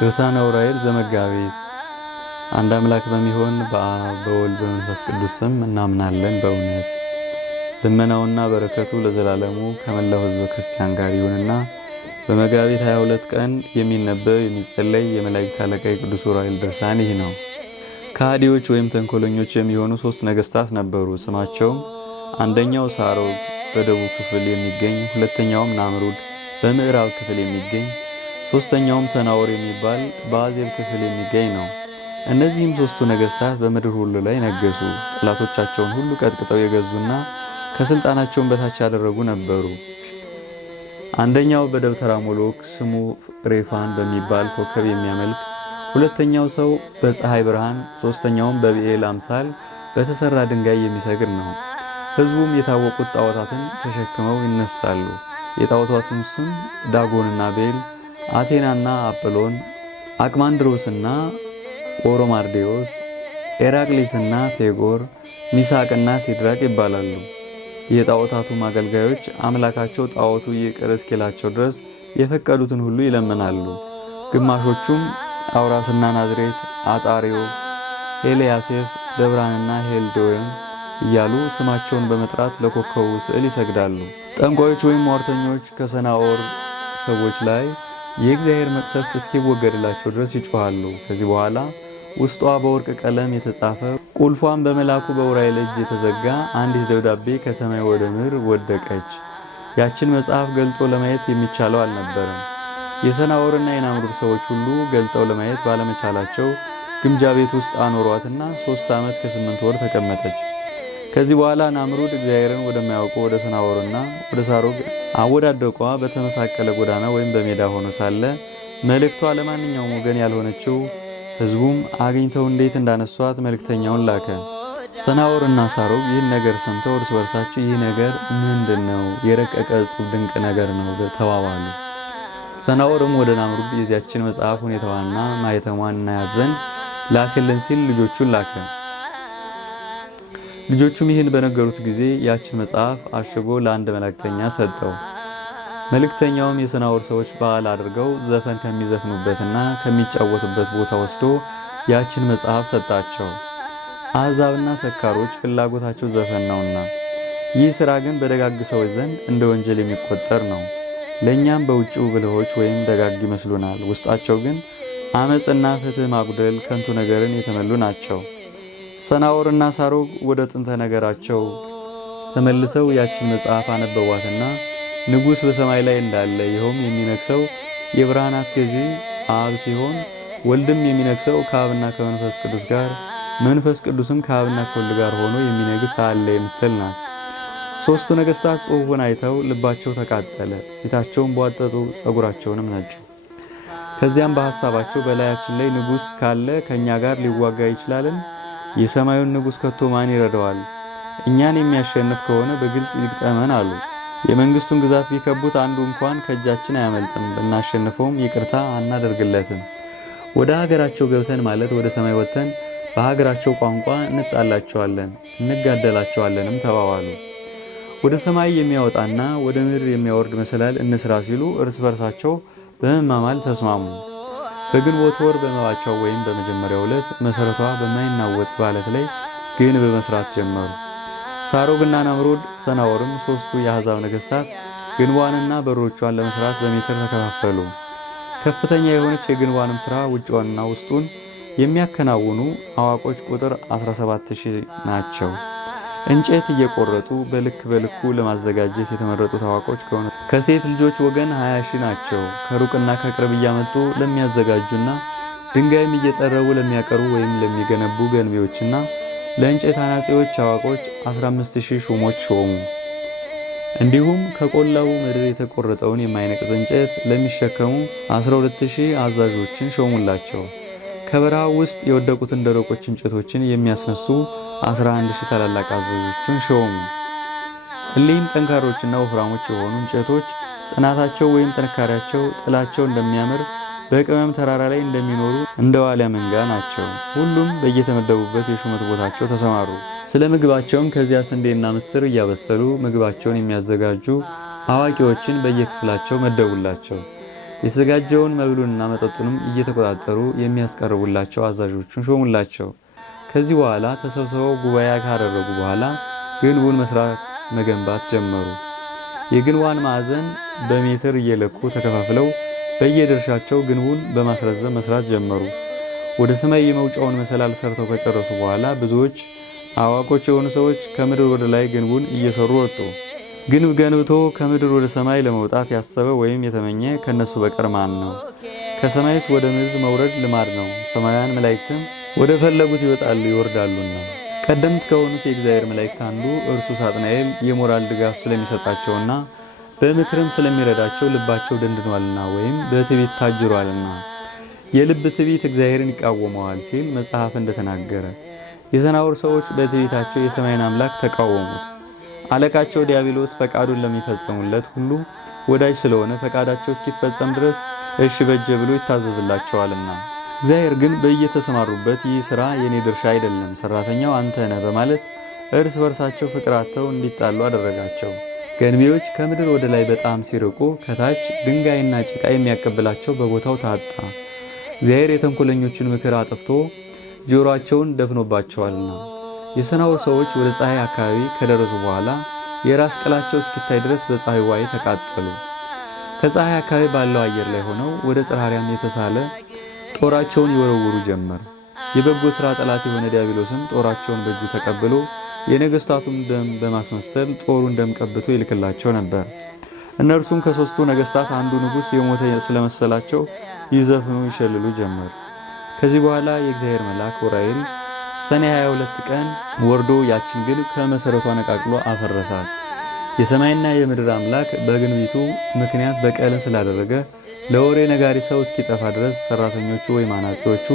ድርሳነ ዑራኤል ዘመጋቢት። አንድ አምላክ በሚሆን በአብ በወልድ በመንፈስ ቅዱስ ስም እናምናለን። በእውነት ልመናውና በረከቱ ለዘላለሙ ከመላው ሕዝበ ክርስቲያን ጋር ይሁንና በመጋቢት 22 ቀን የሚነበብ የሚጸለይ የመላእክት አለቃ የቅዱስ ዑራኤል ድርሳን ይህ ነው። ከሃዲዎች ወይም ተንኮለኞች የሚሆኑ 3 ነገስታት ነበሩ። ስማቸውም አንደኛው ሳሮግ በደቡብ ክፍል የሚገኝ፣ ሁለተኛውም ናምሩድ በምዕራብ ክፍል የሚገኝ፣ ሶስተኛውም ሰናወር የሚባል በአዜብ ክፍል የሚገኝ ነው። እነዚህም 3ቱ ነገስታት በምድር ሁሉ ላይ ነገሱ። ጠላቶቻቸውን ሁሉ ቀጥቅጠው የገዙና ከስልጣናቸውን በታች ያደረጉ ነበሩ። አንደኛው በደብተራ ሞሎክ ስሙ ሬፋን በሚባል ኮከብ የሚያመልክ፣ ሁለተኛው ሰው በፀሐይ ብርሃን፣ ሶስተኛውም በብኤል አምሳል በተሰራ ድንጋይ የሚሰግድ ነው። ህዝቡም የታወቁት ጣዖታትን ተሸክመው ይነሳሉ። የጣዖታቱም ስም ዳጎንና ቤል፣ አቴናና አጵሎን፣ አቅማንድሮስና ኦሮማርዴዎስ፣ ኤራቅሊስና ፌጎር፣ ሚሳቅና ሲድራቅ ይባላሉ። የጣዖታቱም አገልጋዮች አምላካቸው ጣዖቱ ይቅር እስኪላቸው ድረስ የፈቀዱትን ሁሉ ይለምናሉ። ግማሾቹም አውራስና ናዝሬት፣ አጣሪዮ፣ ኤልያሴፍ፣ ደብራንና ሄልዶን እያሉ ስማቸውን በመጥራት ለኮከቡ ስዕል ይሰግዳሉ። ጠንቋዮች ወይም ሟርተኞች ከሰናኦር ሰዎች ላይ የእግዚአብሔር መቅሰፍት እስኪወገድላቸው ድረስ ይጮሃሉ። ከዚህ በኋላ ውስጧ በወርቅ ቀለም የተጻፈ ቁልፏን በመላኩ በዑራኤል እጅ የተዘጋ አንዲት ደብዳቤ ከሰማይ ወደ ምድር ወደቀች። ያችን መጽሐፍ ገልጦ ለማየት የሚቻለው አልነበረም። የሰናኦርና የናምሩድ ሰዎች ሁሉ ገልጠው ለማየት ባለመቻላቸው ግምጃ ቤት ውስጥ አኖሯትና 3 ዓመት ከ8 ወር ተቀመጠች። ከዚህ በኋላ ናምሩድ እግዚአብሔርን ወደማያውቁ ወደ ሰናኦርና ወደ ሳሮግ አወዳደቋ በተመሳቀለ ጎዳና ወይም በሜዳ ሆኖ ሳለ መልእክቷ ለማንኛውም ወገን ያልሆነችው ሕዝቡም አግኝተው እንዴት እንዳነሷት መልእክተኛውን ላከ። ሰናኦርና ሳሮግ ይህን ነገር ሰምተው እርስ በርሳቸው ይህ ነገር ምንድን ነው? የረቀቀ እጹብ ድንቅ ነገር ነው ተባባሉ። ሰናኦርም ወደ ናምሩድ የዚያችን መጽሐፍ ሁኔታዋና ማየተሟን እናያት ዘንድ ላክልን ሲል ልጆቹን ላከ። ልጆቹም ይህን በነገሩት ጊዜ ያችን መጽሐፍ አሽጎ ለአንድ መልእክተኛ ሰጠው። መልእክተኛውም የሰናኦር ሰዎች በዓል አድርገው ዘፈን ከሚዘፍኑበትና ከሚጫወቱበት ቦታ ወስዶ ያችን መጽሐፍ ሰጣቸው። አሕዛብና ሰካሮች ፍላጎታቸው ዘፈን ነውና፣ ይህ ሥራ ግን በደጋግ ሰዎች ዘንድ እንደ ወንጀል የሚቆጠር ነው። ለእኛም በውጭው ብልሆች ወይም ደጋግ ይመስሉናል፣ ውስጣቸው ግን አመፅና ፍትሕ ማጉደል ከንቱ ነገርን የተመሉ ናቸው። ሰናኦርና ሳሮግ ወደ ጥንተ ነገራቸው ተመልሰው ያችን መጽሐፍ አነበቧትና ንጉሥ በሰማይ ላይ እንዳለ ይኸውም የሚነግሰው የብርሃናት ገዢ አብ ሲሆን ወልድም የሚነግሰው ከአብና ከመንፈስ ቅዱስ ጋር፣ መንፈስ ቅዱስም ከአብና ከወልድ ጋር ሆኖ የሚነግስ አለ የምትል ናት። 3ቱ ነገስታት ጽሑፉን አይተው ልባቸው ተቃጠለ፣ ፊታቸውን ቧጠጡ፣ ጸጉራቸውንም ነጩ። ከዚያም በሐሳባቸው በላያችን ላይ ንጉሥ ካለ ከእኛ ጋር ሊዋጋ ይችላልን? የሰማዩን ንጉሥ ከቶ ማን ይረዳዋል? እኛን የሚያሸንፍ ከሆነ በግልጽ ይግጠመን አሉ። የመንግስቱን ግዛት ቢከቡት አንዱ እንኳን ከእጃችን አያመልጥም፣ ብናሸንፈውም ይቅርታ አናደርግለትም። ወደ ሀገራቸው ገብተን ማለት ወደ ሰማይ ወጥተን በሀገራቸው ቋንቋ እንጣላቸዋለን እንጋደላቸዋለንም ተባባሉ። ወደ ሰማይ የሚያወጣና ወደ ምድር የሚያወርድ መሰላል እንስራ ሲሉ እርስ በርሳቸው በመማማል ተስማሙ። በግንቦት ወር በመባቻው ወይም በመጀመሪያው ዕለት መሰረቷ በማይናወጥ በዓለት ላይ ግንብ መስራት ጀመሩ። ሳሮግና ናምሩድ ሰናኦርም 3ቱ የአሕዛብ ነገስታት ግንቧንና በሮቿን ለመስራት በሜትር ተከፋፈሉ። ከፍተኛ የሆነች የግንቧንም ሥራ ውጭዋንና ውስጡን የሚያከናውኑ አዋቆች ቁጥር 17000 ናቸው። እንጨት እየቆረጡ በልክ በልኩ ለማዘጋጀት የተመረጡት አዋቆች ከሆኑ ከሴት ልጆች ወገን 20000 ናቸው። ከሩቅና ከቅርብ እያመጡ ለሚያዘጋጁና ድንጋይም እየጠረቡ ለሚያቀርቡ ወይም ለሚገነቡ ገንቢዎችና ለእንጨት አናጺዎች አዋቆች 15000 ሹሞች ሾሙ። እንዲሁም ከቆላው ምድር የተቆረጠውን የማይነቅዝ እንጨት ለሚሸከሙ 12000 አዛዦችን ሾሙላቸው። ከበረሃ ውስጥ የወደቁትን ደረቆች እንጨቶችን የሚያስነሱ 11000 ታላላቅ አዛዦችን ሾሙ። እሊህም ጠንካሮችና ወፍራሞች የሆኑ እንጨቶች ጽናታቸው ወይም ጥንካሬያቸው ጥላቸው እንደሚያምር በቅመም ተራራ ላይ እንደሚኖሩ እንደ ዋልያ መንጋ ናቸው። ሁሉም በየተመደቡበት የሹመት ቦታቸው ተሰማሩ። ስለ ምግባቸውም ከዚያ ስንዴና ምስር እያበሰሉ ምግባቸውን የሚያዘጋጁ አዋቂዎችን በየክፍላቸው መደቡላቸው። የተዘጋጀውን መብሉንና መጠጡንም እየተቆጣጠሩ የሚያስቀርቡላቸው አዛዦቹን ሾሙላቸው። ከዚህ በኋላ ተሰብስበው ጉባኤ ካደረጉ በኋላ ግንቡን መስራት መገንባት ጀመሩ። የግንቧን ማዕዘን በሜትር እየለኩ ተከፋፍለው በየድርሻቸው ግንቡን በማስረዘም መስራት ጀመሩ። ወደ ሰማይ የመውጫውን መሰላል ሰርተው ከጨረሱ በኋላ ብዙዎች አዋቆች የሆኑ ሰዎች ከምድር ወደ ላይ ግንቡን እየሰሩ ወጡ። ግንብ ገንብቶ ከምድር ወደ ሰማይ ለመውጣት ያሰበ ወይም የተመኘ ከነሱ በቀር ማን ነው? ከሰማይስ ወደ ምድር መውረድ ልማድ ነው። ሰማያውያን መላእክትም ወደ ፈለጉት ይወጣሉ ይወርዳሉና። ቀደምት ከሆኑት የእግዚአብሔር መላእክት አንዱ እርሱ ሳጥናኤል የሞራል ድጋፍ ስለሚሰጣቸውና በምክርም ስለሚረዳቸው ልባቸው ደንድኗልና ወይም በትዕቢት ታጅሯልና የልብ ትዕቢት እግዚአብሔርን ይቃወመዋል ሲል መጽሐፍ እንደተናገረ የሰናዖር ሰዎች በትዕቢታቸው የሰማይን አምላክ ተቃወሙት። አለቃቸው ዲያብሎስ ፈቃዱን ለሚፈጸሙለት ሁሉ ወዳጅ ስለሆነ ፈቃዳቸው እስኪፈጸም ድረስ እሺ በጀ ብሎ ይታዘዝላቸዋልና። እግዚአብሔር ግን በየተሰማሩበት ይህ ሥራ የኔ ድርሻ አይደለም፣ ሰራተኛው አንተ ነህ በማለት እርስ በርሳቸው ፍቅር አጥተው እንዲጣሉ አደረጋቸው። ገንቢዎች ከምድር ወደ ላይ በጣም ሲርቁ ከታች ድንጋይና ጭቃ የሚያቀብላቸው በቦታው ታጣ። እግዚአብሔር የተንኮለኞችን ምክር አጥፍቶ ጆሮአቸውን ደፍኖባቸዋልና። የሰናዖር ሰዎች ወደ ፀሐይ አካባቢ ከደረሱ በኋላ የራስ ቅላቸው እስኪታይ ድረስ በፀሐይ ዋይ ተቃጠሉ። ከፀሐይ አካባቢ ባለው አየር ላይ ሆነው ወደ ጽርሐ አርያም የተሳለ ጦራቸውን ይወረውሩ ጀመር። የበጎ ሥራ ጠላት የሆነ ዲያብሎስም ጦራቸውን በእጁ ተቀብሎ የነገስታቱን ደም በማስመሰል ጦሩን ደም ቀብቶ ይልክላቸው ነበር። እነርሱም ከሦስቱ ነገስታት አንዱ ንጉሥ የሞተ ስለመሰላቸው ይዘፍኑ ይሸልሉ ጀመር። ከዚህ በኋላ የእግዚአብሔር መልአክ ዑራኤል ሰኔ 22 ቀን ወርዶ ያችን ግንብ ከመሰረቷ ነቃቅሎ አፈረሳት። የሰማይና የምድር አምላክ በግንቢቱ ምክንያት በቀልን ስላደረገ ለወሬ ነጋሪ ሰው እስኪጠፋ ድረስ ሰራተኞቹ ወይም አናጺዎቹ፣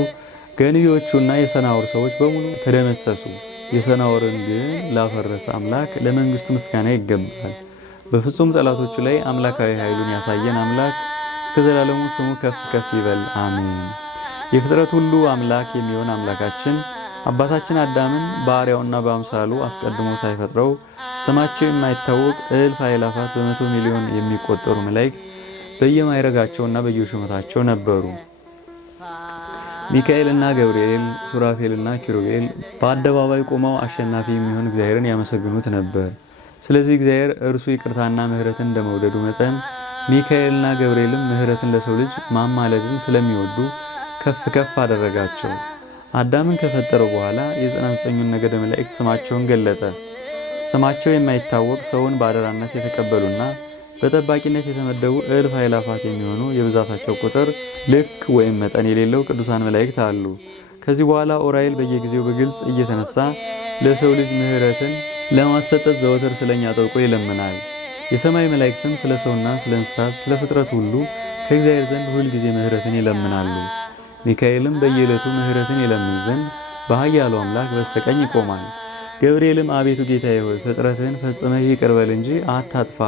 ገንቢዎቹና የሰናዖር ሰዎች በሙሉ ተደመሰሱ። የሰናዖርን ግን ላፈረሰ አምላክ ለመንግስቱ ምስጋና ይገባል። በፍጹም ጠላቶቹ ላይ አምላካዊ ኃይሉን ያሳየን አምላክ እስከ ዘላለሙ ስሙ ከፍ ከፍ ይበል፣ አሜን። የፍጥረት ሁሉ አምላክ የሚሆን አምላካችን አባታችን አዳምን በአርአያውና በአምሳሉ አስቀድሞ ሳይፈጥረው ስማቸው የማይታወቅ እልፍ አእላፋት በመቶ ሚሊዮን የሚቆጠሩ መላእክት በየማይረጋቸውና በየሹመታቸው ነበሩ። ሚካኤልና ገብርኤል፣ ሱራፌልና ኪሩቤል በአደባባይ ቆመው አሸናፊ የሚሆን እግዚአብሔርን ያመሰግኑት ነበር። ስለዚህ እግዚአብሔር እርሱ ይቅርታና ምሕረትን እንደመውደዱ መጠን ሚካኤልና ገብርኤልም ምሕረትን ለሰው ልጅ ማማለድን ስለሚወዱ ከፍ ከፍ አደረጋቸው። አዳምን ከፈጠረው በኋላ የ99ኙን ነገደ መላእክት ስማቸውን ገለጠ። ስማቸው የማይታወቅ ሰውን በአደራነት የተቀበሉና በጠባቂነት የተመደቡ እልፍ አእላፋት የሚሆኑ የብዛታቸው ቁጥር ልክ ወይም መጠን የሌለው ቅዱሳን መላእክት አሉ። ከዚህ በኋላ ዑራኤል በየጊዜው በግልጽ እየተነሳ ለሰው ልጅ ምሕረትን ለማሰጠት ዘወትር ስለኛ ጠብቆ ይለምናል። የሰማይ መላእክትም ስለ ሰውና ስለ እንስሳት ስለ ፍጥረት ሁሉ ከእግዚአብሔር ዘንድ ሁል ጊዜ ምሕረትን ይለምናሉ። ሚካኤልም በየዕለቱ ምሕረትን ይለምን ዘንድ በኃያሉ አምላክ በስተቀኝ ይቆማል። ገብርኤልም አቤቱ ጌታዬ ሆይ ፍጥረትህን ፈጽመህ ይቅር በል እንጂ አታጥፋ፣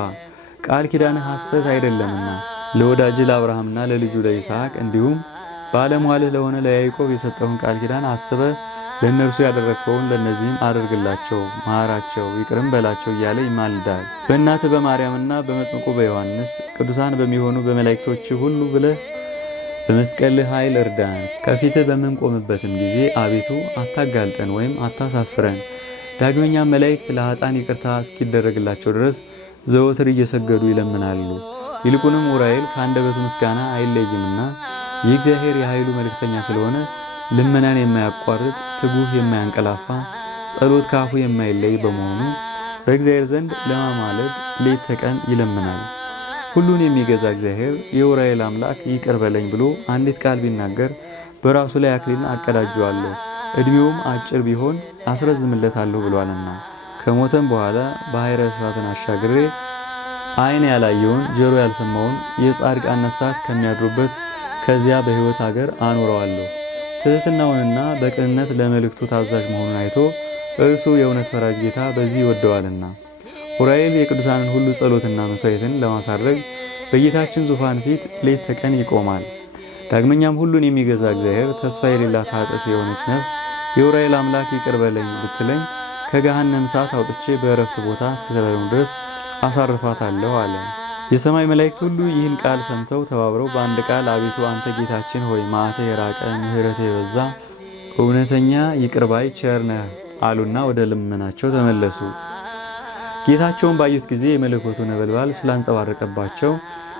ቃል ኪዳንህ ሐሰት አይደለምና ለወዳጅ ለአብርሃምና ለልጁ ለይስሐቅ እንዲሁም ባለሟልህ ለሆነ ለያዕቆብ የሰጠውን ቃል ኪዳን አስበህ ለእነርሱ ያደረግከውን ለእነዚህም አድርግላቸው፣ ማራቸው፣ ይቅርም በላቸው እያለ ይማልዳል። በእናትህ በማርያምና በመጥምቁ በዮሐንስ ቅዱሳን በሚሆኑ በመላእክቶች ሁሉ ብለህ በመስቀልህ ኃይል እርዳን። ከፊትህ በምንቆምበትም ጊዜ አቤቱ አታጋልጠን ወይም አታሳፍረን። ዳግመኛም መላእክት ለኃጥአን ይቅርታ እስኪደረግላቸው ድረስ ዘወትር እየሰገዱ ይለምናሉ። ይልቁንም ዑራኤል ከአንደበቱ ምስጋና አይለይምና የእግዚአብሔር የኃይሉ መልእክተኛ ስለሆነ ልመናን የማያቋርጥ ትጉህ የማያንቀላፋ ጸሎት ካፉ የማይለይ በመሆኑ በእግዚአብሔር ዘንድ ለማማለድ ሌት ተቀን ይለምናል። ሁሉን የሚገዛ እግዚአብሔር የዑራኤል አምላክ ይቅር በለኝ ብሎ አንዲት ቃል ቢናገር በራሱ ላይ አክሊልን አቀዳጀዋለሁ፣ ዕድሜውም አጭር ቢሆን አስረዝምለታለሁ ብሏልና። ከሞተም በኋላ ባሕረ እሳትን አሻግሬ ዓይን ያላየውን ጆሮ ያልሰማውን የጻድቃን ነፍሳት ከሚያድሩበት ከዚያ በሕይወት አገር አኖረዋለሁ። ትሕትናውንና በቅንነት ለመልእክቱ ታዛዥ መሆኑን አይቶ እርሱ የእውነት ፈራጅ ጌታ በዚህ ይወደዋልና። ዑራኤል የቅዱሳንን ሁሉ ጸሎትና መሥዋዕትን ለማሳረግ በጌታችን ዙፋን ፊት ሌት ተቀን ይቆማል። ዳግመኛም ሁሉን የሚገዛ እግዚአብሔር ተስፋ የሌላት ኃጥእት የሆነች ነፍስ የዑራኤል አምላክ ይቅር በለኝ ብትለኝ ከገሃነም እሳት አውጥቼ በእረፍት ቦታ እስከ ዘላለሙ ድረስ አሳርፋታለሁ አለ። የሰማይ መላእክት ሁሉ ይህን ቃል ሰምተው ተባብረው በአንድ ቃል አቤቱ አንተ ጌታችን ሆይ መዓትህ የራቀ ምሕረትህ የበዛ እውነተኛ ይቅር ባይ ቸር ነህ አሉና ወደ ልመናቸው ተመለሱ። ጌታቸውን ባዩት ጊዜ የመለኮቱ ነበልባል ስላንጸባረቀባቸው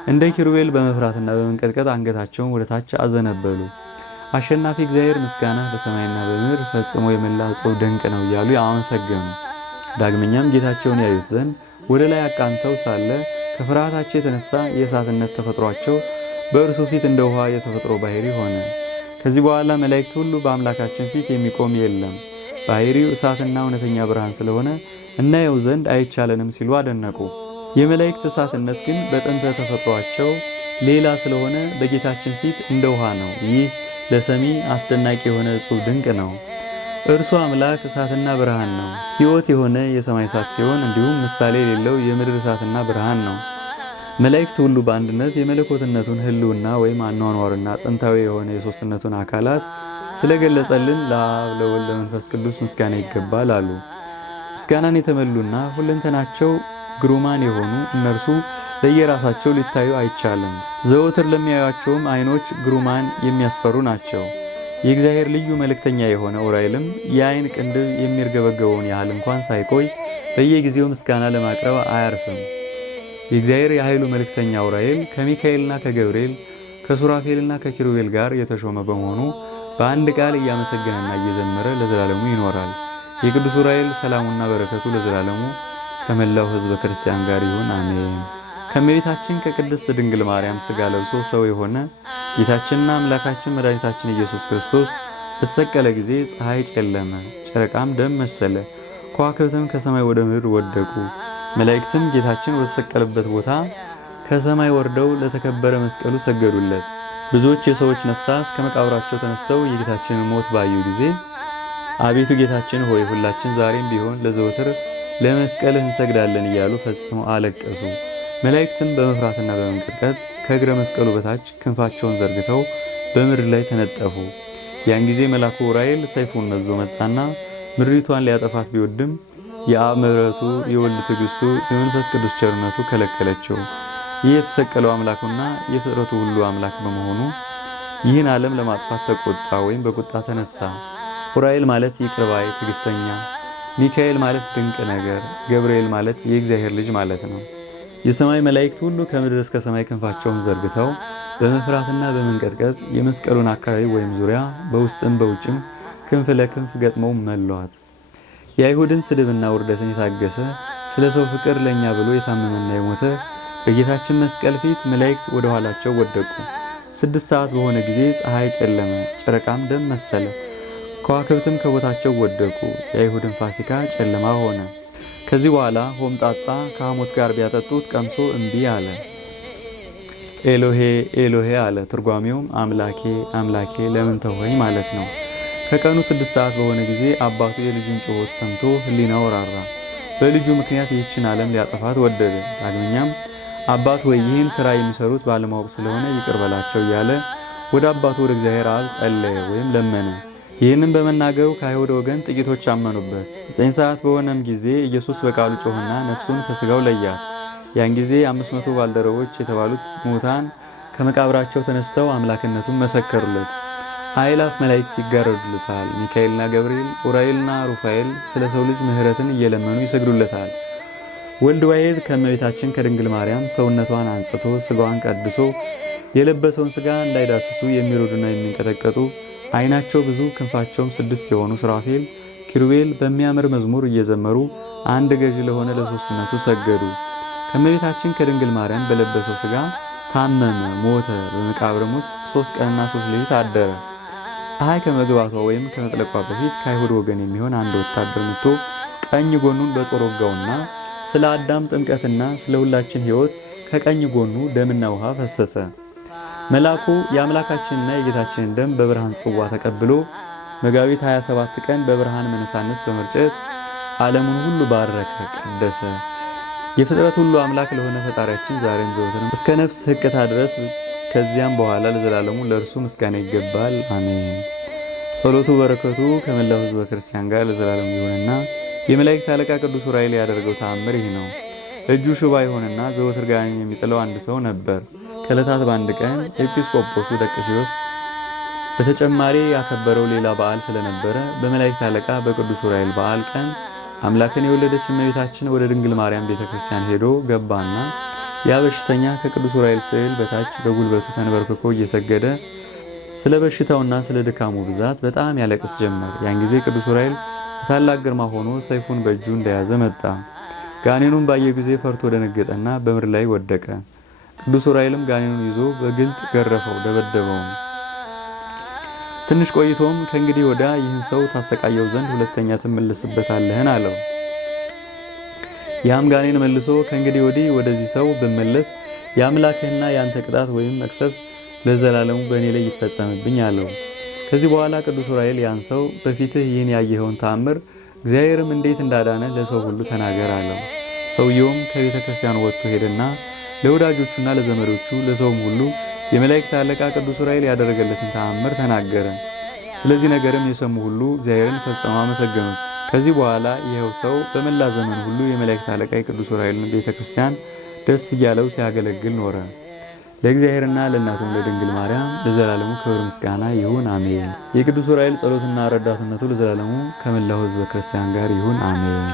እንደ ኪሩቤል በመፍራትና በመንቀጥቀጥ አንገታቸውን ወደ ታች አዘነበሉ። አሸናፊ እግዚአብሔር ምስጋና በሰማይና በምድር ፈጽሞ የመላ እጹብ ድንቅ ነው እያሉ አመሰገኑ። ዳግመኛም ጌታቸውን ያዩት ዘንድ ወደ ላይ አቃንተው ሳለ ከፍርሃታቸው የተነሳ የእሳትነት ተፈጥሯቸው በእርሱ ፊት እንደ ውሃ የተፈጥሮ ባህሪ ሆነ። ከዚህ በኋላ መላእክት ሁሉ በአምላካችን ፊት የሚቆም የለም፣ ባህሪው እሳትና እውነተኛ ብርሃን ስለሆነ እናየው ዘንድ አይቻለንም ሲሉ አደነቁ። የመላእክት እሳትነት ግን በጥንተ ተፈጥሯቸው ሌላ ስለሆነ በጌታችን ፊት እንደ ውሃ ነው። ይህ ለሰሚ አስደናቂ የሆነ እጹብ ድንቅ ነው። እርሱ አምላክ እሳትና ብርሃን ነው። ሕይወት የሆነ የሰማይ እሳት ሲሆን እንዲሁም ምሳሌ የሌለው የምድር እሳትና ብርሃን ነው። መላእክት ሁሉ በአንድነት የመለኮትነቱን ሕልውና ወይም አኗኗርና ጥንታዊ የሆነ የሶስትነቱን አካላት ስለገለጸልን ለአብ ለወልድ ለመንፈስ ቅዱስ ምስጋና ይገባል አሉ። ምስጋናን የተመሉና ሁለንተናቸው ግሩማን የሆኑ እነርሱ ለየራሳቸው ሊታዩ አይቻልም። ዘወትር ለሚያዩአቸውም ዓይኖች ግሩማን የሚያስፈሩ ናቸው። የእግዚአብሔር ልዩ መልእክተኛ የሆነ ዑራኤልም የዓይን ቅንድብ የሚርገበገበውን ያህል እንኳን ሳይቆይ በየጊዜው ምስጋና ለማቅረብ አያርፍም። የእግዚአብሔር የኃይሉ መልእክተኛ ዑራኤል ከሚካኤልና ከገብርኤል ከሱራፌልና ከኪሩቤል ጋር የተሾመ በመሆኑ በአንድ ቃል እያመሰገነና እየዘመረ ለዘላለሙ ይኖራል። የቅዱስ ዑራኤል ሰላሙና በረከቱ ለዘላለሙ ከመላው ሕዝበ ክርስቲያን ጋር ይሁን፣ አሜን። ከእመቤታችን ከቅድስት ድንግል ማርያም ሥጋ ለብሶ ሰው የሆነ ጌታችንና አምላካችን መድኃኒታችን ኢየሱስ ክርስቶስ በተሰቀለ ጊዜ ፀሐይ ጨለመ፣ ጨረቃም ደም መሰለ፣ ከዋክብትም ከሰማይ ወደ ምድር ወደቁ። መላእክትም ጌታችን ወደ ተሰቀለበት ቦታ ከሰማይ ወርደው ለተከበረ መስቀሉ ሰገዱለት። ብዙዎች የሰዎች ነፍሳት ከመቃብራቸው ተነስተው የጌታችንን ሞት ባዩ ጊዜ አቤቱ ጌታችን ሆይ ሁላችን ዛሬም ቢሆን ለዘወትር ለመስቀልህ እንሰግዳለን እያሉ ፈጽመው አለቀሱ። መላእክትም በመፍራትና በመንቀጥቀጥ ከእግረ መስቀሉ በታች ክንፋቸውን ዘርግተው በምድር ላይ ተነጠፉ። ያን ጊዜ መልአኩ ዑራኤል ሰይፉን መዞ መጣና ምድሪቷን ሊያጠፋት ቢወድም የአብ ምሕረቱ የወልድ ትዕግስቱ የመንፈስ ቅዱስ ቸርነቱ ከለከለችው። ይህ የተሰቀለው አምላኩና የፍጥረቱ ሁሉ አምላክ በመሆኑ ይህን ዓለም ለማጥፋት ተቆጣ ወይም በቁጣ ተነሳ። ዑራኤል ማለት ይቅር ባይ ትዕግስተኛ፣ ሚካኤል ማለት ድንቅ ነገር፣ ገብርኤል ማለት የእግዚአብሔር ልጅ ማለት ነው። የሰማይ መላእክት ሁሉ ከምድር እስከ ሰማይ ክንፋቸውን ዘርግተው በመፍራትና በመንቀጥቀጥ የመስቀሉን አካባቢ ወይም ዙሪያ በውስጥም በውጭም ክንፍ ለክንፍ ገጥመው መሏት። የአይሁድን ስድብና ውርደትን የታገሰ ስለ ሰው ፍቅር ለእኛ ብሎ የታመመና የሞተ በጌታችን መስቀል ፊት መላእክት ወደ ኋላቸው ወደቁ። 6 ሰዓት በሆነ ጊዜ ፀሐይ ጨለመ፣ ጨረቃም ደም መሰለ፣ ከዋክብትም ከቦታቸው ወደቁ። የአይሁድን ፋሲካ ጨለማ ሆነ። ከዚህ በኋላ ሆምጣጣ ከሐሞት ጋር ቢያጠጡት ቀምሶ እምቢ አለ። ኤሎሄ ኤሎሄ አለ። ትርጓሜውም አምላኬ አምላኬ ለምን ተወኝ ማለት ነው። ከቀኑ 6 ሰዓት በሆነ ጊዜ አባቱ የልጁን ጩኸት ሰምቶ ሕሊናው ራራ። በልጁ ምክንያት ይህችን ዓለም ሊያጠፋት ወደደ። ዳግመኛም አባት ወይ ይህን ሥራ የሚሰሩት ባለማወቅ ስለሆነ ይቅር በላቸው እያለ ወደ አባቱ ወደ እግዚአብሔር አብ ጸለየ ወይም ለመነ። ይህንም በመናገሩ ከአይሁድ ወገን ጥቂቶች አመኑበት። 9 ሰዓት በሆነም ጊዜ ኢየሱስ በቃሉ ጮህና ነፍሱን ከሥጋው ለያት። ያን ጊዜ 500 ባልደረቦች የተባሉት ሙታን ከመቃብራቸው ተነስተው አምላክነቱን መሰከሩለት። አእላፍ መላእክት ይጋረዱለታል። ሚካኤልና ገብርኤል፣ ዑራኤልና ሩፋኤል ስለ ሰው ልጅ ምሕረትን እየለመኑ ይሰግዱለታል። ወልድ ዋሕድ ከእመቤታችን ከድንግል ማርያም ሰውነቷን አንጽቶ ሥጋዋን ቀድሶ የለበሰውን ሥጋ እንዳይዳስሱ የሚሮዱና የሚንቀጠቀጡ ዓይናቸው ብዙ ክንፋቸውም 6 የሆኑ ሱራፌል ኪሩቤል በሚያምር መዝሙር እየዘመሩ አንድ ገዢ ለሆነ ለሶስትነቱ ሰገዱ። ከእመቤታችን ከድንግል ማርያም በለበሰው ሥጋ ታመመ፣ ሞተ። በመቃብርም ውስጥ 3 ቀንና 3 ሌሊት አደረ። ፀሐይ ከመግባቷ ወይም ከመጥለቋ በፊት ከአይሁድ ወገን የሚሆን አንድ ወታደር መጥቶ ቀኝ ጎኑን በጦር ወጋውና ስለ አዳም ጥምቀትና ስለ ሁላችን ሕይወት ከቀኝ ጎኑ ደምና ውሃ ፈሰሰ። መልአኩ የአምላካችንና የጌታችንን ደም በብርሃን ጽዋ ተቀብሎ መጋቢት 27 ቀን በብርሃን መነሳነስ በመርጨት ዓለሙን ሁሉ ባረከ፣ ቀደሰ። የፍጥረት ሁሉ አምላክ ለሆነ ፈጣሪያችን ዛሬም ዘወትርም እስከ ነፍስ ሕቅታ ድረስ ከዚያም በኋላ ለዘላለሙ ለእርሱ ምስጋና ይገባል፣ አሜን። ጸሎቱ በረከቱ ከመላው ሕዝበ ክርስቲያን ጋር ለዘላለሙ ይሁንና የመላእክት አለቃ ቅዱስ ዑራኤል ያደረገው ተአምር ይህ ነው። እጁ ሽባ የሆነና ዘወትር ጋኔን የሚጥለው አንድ ሰው ነበር። ከዕለታት በአንድ ቀን ኤጲስቆጶሱ ደቅስዮስ በተጨማሪ ያከበረው ሌላ በዓል ስለነበረ በመላእክት አለቃ በቅዱስ ዑራኤል በዓል ቀን አምላክን የወለደች እመቤታችን ወደ ድንግል ማርያም ቤተክርስቲያን ሄዶ ገባና ያ በሽተኛ ከቅዱስ ዑራኤል ስዕል በታች በጉልበቱ ተንበርክኮ እየሰገደ ስለ በሽታውና ስለ ድካሙ ብዛት በጣም ያለቅስ ጀመር። ያን ጊዜ ቅዱስ ዑራኤል በታላቅ ግርማ ሆኖ ሰይፉን በእጁ እንደያዘ መጣ። ጋኔኑን ባየ ጊዜ ፈርቶ ደነገጠና በምድር ላይ ወደቀ። ቅዱስ ዑራኤልም ጋኔኑን ይዞ በግልጥ ገረፈው፣ ደበደበው። ትንሽ ቆይቶም ከእንግዲህ ወዲያ ይህን ሰው ታሰቃየው ዘንድ ሁለተኛ ትመለስበታለህን አለው። ያም ጋኔን መልሶ ከእንግዲህ ወዲህ ወደዚህ ሰው ብመለስ የአምላክህና የአንተ ቅጣት ወይም መቅሰፍት ለዘላለሙ በእኔ ላይ ይፈጸምብኝ አለው። ከዚህ በኋላ ቅዱስ ዑራኤል ያን ሰው በፊትህ ይህን ያየኸውን ተአምር እግዚአብሔርም እንዴት እንዳዳነ ለሰው ሁሉ ተናገር አለው። ሰውየውም ከቤተ ክርስቲያን ወጥቶ ሄደና ለወዳጆቹና ለዘመዶቹ ለሰውም ሁሉ የመላእክት አለቃ ቅዱስ ዑራኤል ያደረገለትን ተአምር ተናገረ። ስለዚህ ነገርም የሰሙ ሁሉ እግዚአብሔርን ፈጽመው አመሰገኑት። ከዚህ በኋላ ይኸው ሰው በመላ ዘመን ሁሉ የመላእክት አለቃ የቅዱስ ዑራኤልን ቤተ ክርስቲያን ደስ እያለው ሲያገለግል ኖረ። ለእግዚአብሔርና ለእናቱም ለድንግል ማርያም ለዘላለሙ ክብር ምስጋና ይሁን አሜን። የቅዱስ ዑራኤል ጸሎትና ረዳትነቱ ለዘላለሙ ከመላው ሕዝበ ክርስቲያን ጋር ይሁን አሜን።